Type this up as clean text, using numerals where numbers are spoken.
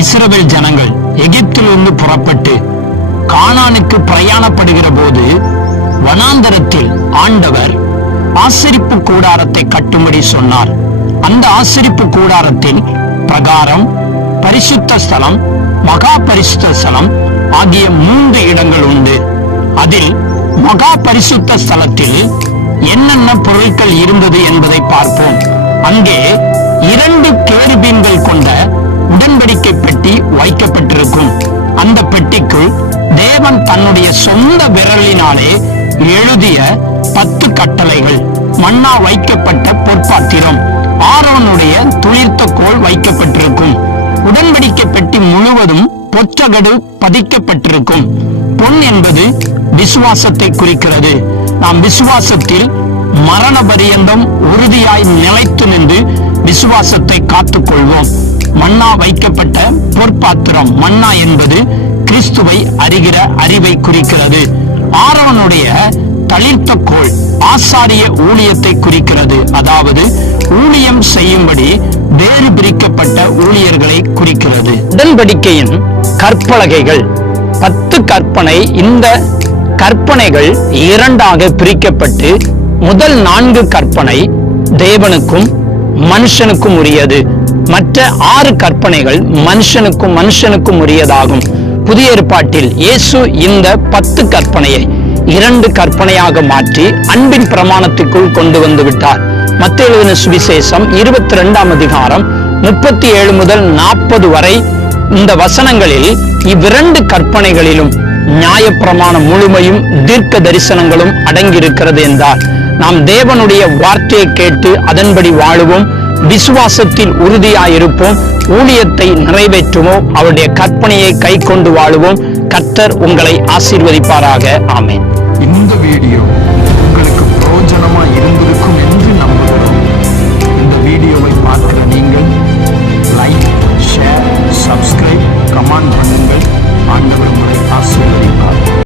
இஸ்ரவேல் ஜனங்கள் எகிப்திலிருந்து புறப்பட்டு கானானுக்கு பிரயாணப்படுகிற போது வனாந்தரத்தில் ஆண்டவர் ஆசரிப்பு கூடாரத்தை கட்டும்படி சொன்னார். அந்த ஆசரிப்பு கூடாரத்தின் பிரகாரம் பரிசுத்த ஸ்தலம், மகா பரிசுத்த ஸ்தலம் ஆகிய 3 இடங்கள் உண்டு. அதில் மகா பரிசுத்த ஸ்தலத்தில் என்னென்ன பொருட்கள் இருந்தது என்பதை பார்ப்போம். அங்கே 2 கேருபீன்கள் கொண்ட உடன்படிக்கை பெட்டி வைக்கப்பட்டிருக்கும். அந்த பெட்டிக்குள் தேவன் தன்னுடைய சொந்த விரலினாலே எழுதிய 10 கட்டளைகள், மன்னா வைக்கப்பட்ட பொற்பாத்திரம், ஆரோனுடைய துளிர்த்த கோல் வைக்கப்பட்டிருக்கும். உடன்படிக்கை பெட்டி முழுவதும் பொற்றகடு பதிக்கப்பட்டிருக்கும். பொன் என்பது விசுவாசத்தை குறிக்கிறது. நாம் விசுவாசத்தில் மரண பரியந்தம் உறுதியாய் நிலைத்து நின்று விசுவாசத்தை காத்துக்கொள்வோம். மன்னா வைக்கப்பட்ட பொற்பாத்திரம், மன்னா என்பது கிறிஸ்துவை அறிகிற அறிவை குறிக்கிறது. ஆரோனுடைய தளிர்த்த கோல் ஆசாரிய ஊழியத்தை குறிக்கிறது. அதாவது ஊழியம் செய்யும்படி வேறு பிரிக்கப்பட்ட ஊழியர்களை குறிக்கிறது. உடன்படிக்கையின் கற்பலகைகள் 10 கற்பனை. இந்த கற்பனைகள் 2ஆக பிரிக்கப்பட்டு முதல் 4 கற்பனை தேவனுக்கும் மனுஷனுக்கும் உரியது. மற்ற 6 கற்பனைகள் மனுஷனுக்கும் உரியதாகும். புதிய ஏற்பாட்டில் இயேசு இந்த 10 கற்பனையை 2 கற்பனையாக மாற்றி அன்பின் பிரமாணத்துக்குள் கொண்டு வந்து விட்டார். மத்தேயு எழுதின சுவிசேஷம் 22ஆம் அதிகாரம் 37 முதல் 40 வரை இந்த வசனங்களில் இவ்விரண்டு கற்பனைகளிலும் நியாயப்பிரமாண முழுமையும் தீர்க்க தரிசனங்களும் அடங்கியிருக்கிறது என்றார். நாம் தேவனுடைய வார்த்தையை கேட்டு அதன்படி வாழுவோம், விசுவாசத்தில் உறுதியாயிருப்போம், ஊழியத்தை நிறைவேற்றுவோம், அவருடைய கற்பனையை கை கொண்டு வாழுவோம். கர்த்தர் உங்களை ஆசீர்வதிப்பாராக. ஆமென். இந்த வீடியோ